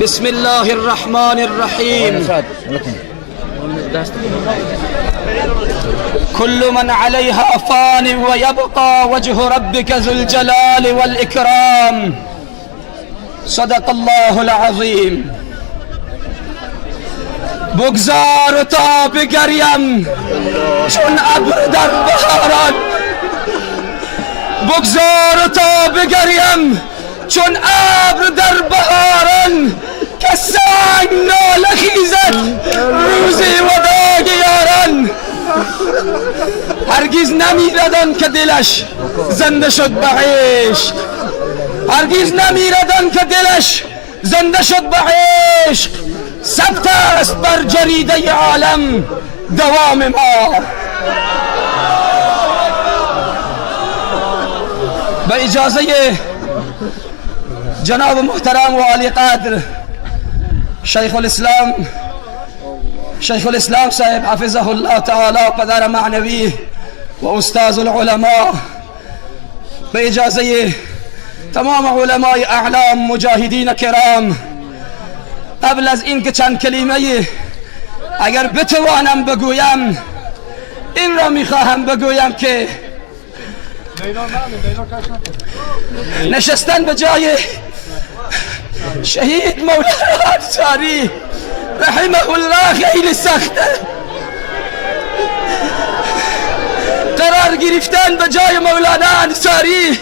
بسم الله الرحمن الرحيم. كل من عليها فان ويبقى وجه ربك ذو الجلال والإكرام. صدق الله العظيم. بگذار تا بگریم چون ابر در بهاران، بگذار تا بگریم چون ابر در بهاران، که سنگ ناله خیزد روزی وداع یاران. هرگز نمیرد آن که دلش زنده شد به عشق، هرگز نمیرد آن که دلش زنده شد به عشق. ثبت است بر جریده عالم دوام ما. به اجازه جناب محترم و عالی قدر شیخ الاسلام صاحب حفظه الله تعالی، پدر معنوی و استاذ العلماء، به اجازه تمام علمای اعلام، مجاهدین کرام، قبل از این که چند کلمه اگر بتوانم بگویم این را میخواهم بگویم که نشستن به جای شهید مولانا انصاری رحمه الله خیلی سخته، قرار گرفتن به جای مولانا انصاری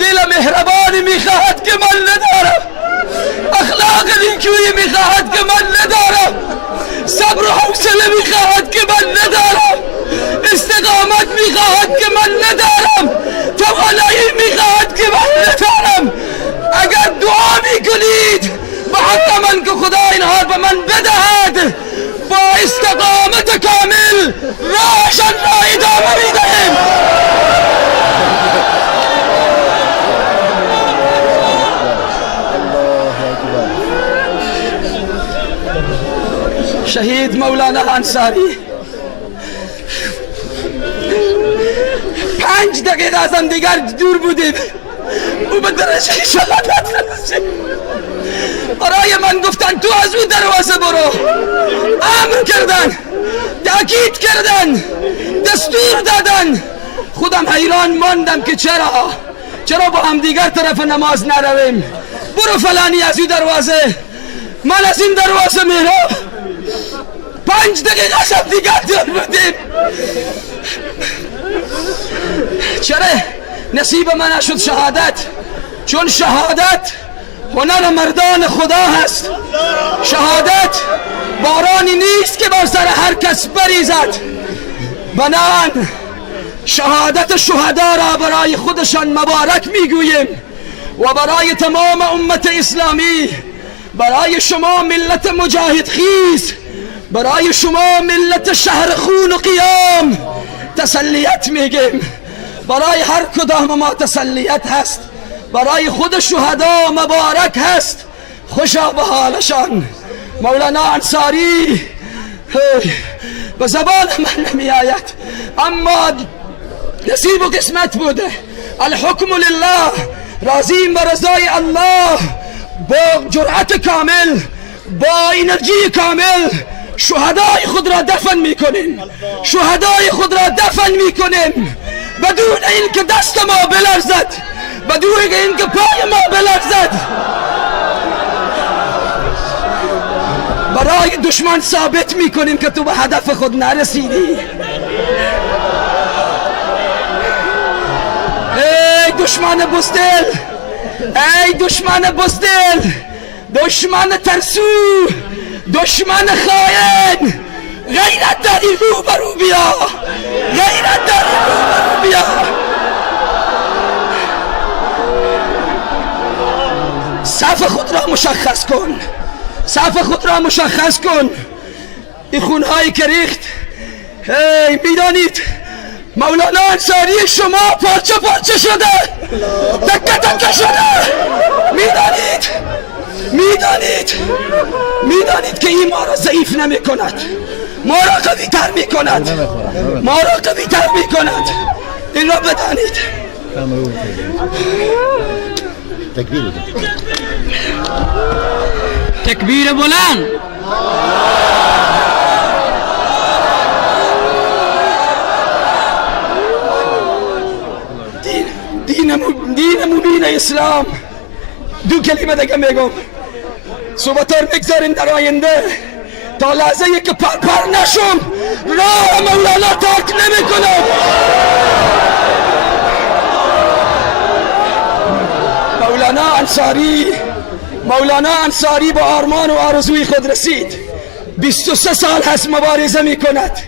دل مهربانی میخواهد که من ندارم، اخلاق نیکویی میخواهد که من ندارم، صبر و حوصله میخواهد که من ندارم، استقامت میخواهد که من ندارم، توانایی میخواهد که من ندارم. اگر دعا میکنید به حق من که خدا اینها به من بدهد، با استقامت کامل راهشان را ادامه میدهیم. شهید مولانا انصاری 5 دقیقه از هم دیگر دور بودیم، او به درجه شهادت رسید. برای من گفتن تو از او دروازه برو، امر کردن، تاکید کردن، دستور دادن. خودم حیران ماندم که چرا با هم دیگر طرف نماز نرویم؟ برو فلانی از او دروازه، من از این دروازه میرم. 5 دقیقه از هم دیگر دور بودیم. چرا نصیب من نشد شهادت؟ چون شهادت هنر مردان خدا هست. شهادت بارانی نیست که بر سر هر کس بریزد. بنان شهادت شهدا را برای خودشان مبارک میگوییم و برای تمام امت اسلامی، برای شما ملت مجاهد خیز، برای شما ملت شهر خون و قیام تسلیت میگیم. برای هر کدام ما تسلیت هست، برای خود شهدا مبارک هست. خوشا به حالشان. مولانا انصاری به زبان من نمی آید، اما نصیب و قسمت بوده. الحکم لله، راضیم به رضای الله. با جرأت کامل، با انرژی کامل شهدای خود را دفن میکنیم، شهدای خود را دفن میکنیم، بدون اینکه دست ما بلرزد، بدون اینکه پای ما بلرزد. برای دشمن ثابت میکنیم که تو به هدف خود نرسیدی. ای دشمن بزدل، ای دشمن بزدل، دشمن ترسو، دشمن خائن، غیرت داری رو برو بیا، غیرت داری رو برو بیا. صف خود را مشخص کن، صف خود را مشخص کن. این خونهایی که ریخت، میدانید مولانا انصاری شما پارچه پارچه شده، تکه تکه شده. میدانید که این ما را ضعیف نمی کند، ما را قوی تر می کند، ما را قوی تر می کند. این را بدانید. تکبیر تکبیر بلند. دین مبین اسلام. دو کلمه دیگه میگم، صحبتار میگذاریم در آینده تا لحظه ای که پر نشم راه مولانا ترک نمی کنم. مولانا انصاری با آرمان و آرزوی خود رسید. 23 سال هست مبارزه می کند.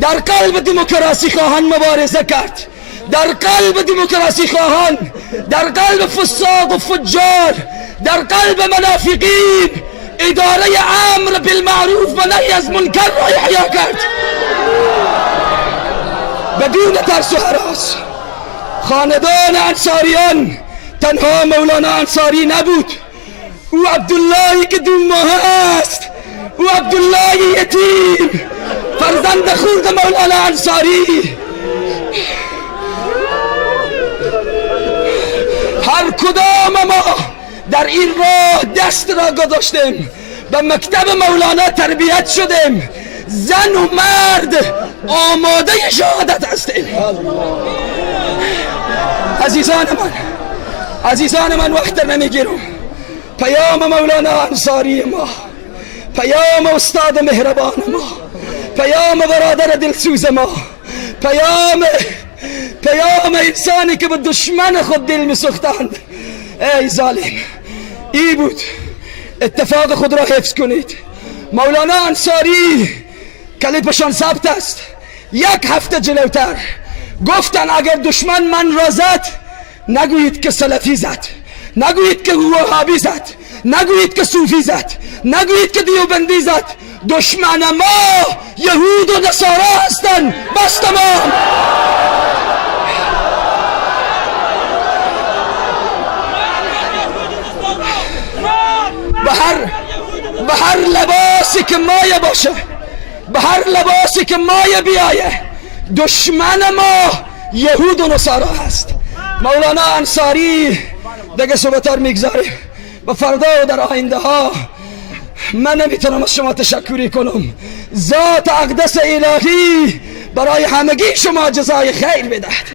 در قلب دموکراسی خواهان مبارزه کرد، در قلب دموکراسی خواهان، در قلب فساق و فجار، در قلب منافقین اداره امر بالمعروف و نهی از منکر را احیا کرد بدون ترس و هراس. خاندان انصاریان تنها مولانا انصاری نبود، او عبداللهی که 2 ماه است، او عبدالله یتیم فرزند خرد مولانا انصاری. هر کدام ما در این راه دست را گذاشتیم، به مکتب مولانا تربیت شدیم، زن و مرد آماده شهادت هستیم. عزیزان من وقت نمیگیرم. پیام مولانا انصاری ما، پیام استاد مهربان ما، پیام برادر دلسوز ما، پیام انسانی که به دشمن خود دل میسوختند. ای ظالم، ای بود اتفاق خود را حفظ کنید. مولانا انصاری کلیپشان ثبت است. 1 هفته جلوتر گفتن اگر دشمن من را زد نگویید که سلفی زد، نگویید که وهابی زد، نگویید که صوفی زد، نگویید که دیوبندی زد. دشمن ما یهود و نصارا هستند. بس تمام. به هر لباسی که مایه باشه، به هر لباسی که مایه بیایه، دشمن ما یهود و نصارا هست. مولانا انصاری دیگه صحبتار میگذاریم و فردا و در آینده ها من نمیتونم از شما تشکری کنم. ذات اقدس الهی برای همگی شما جزای خیر بدهد.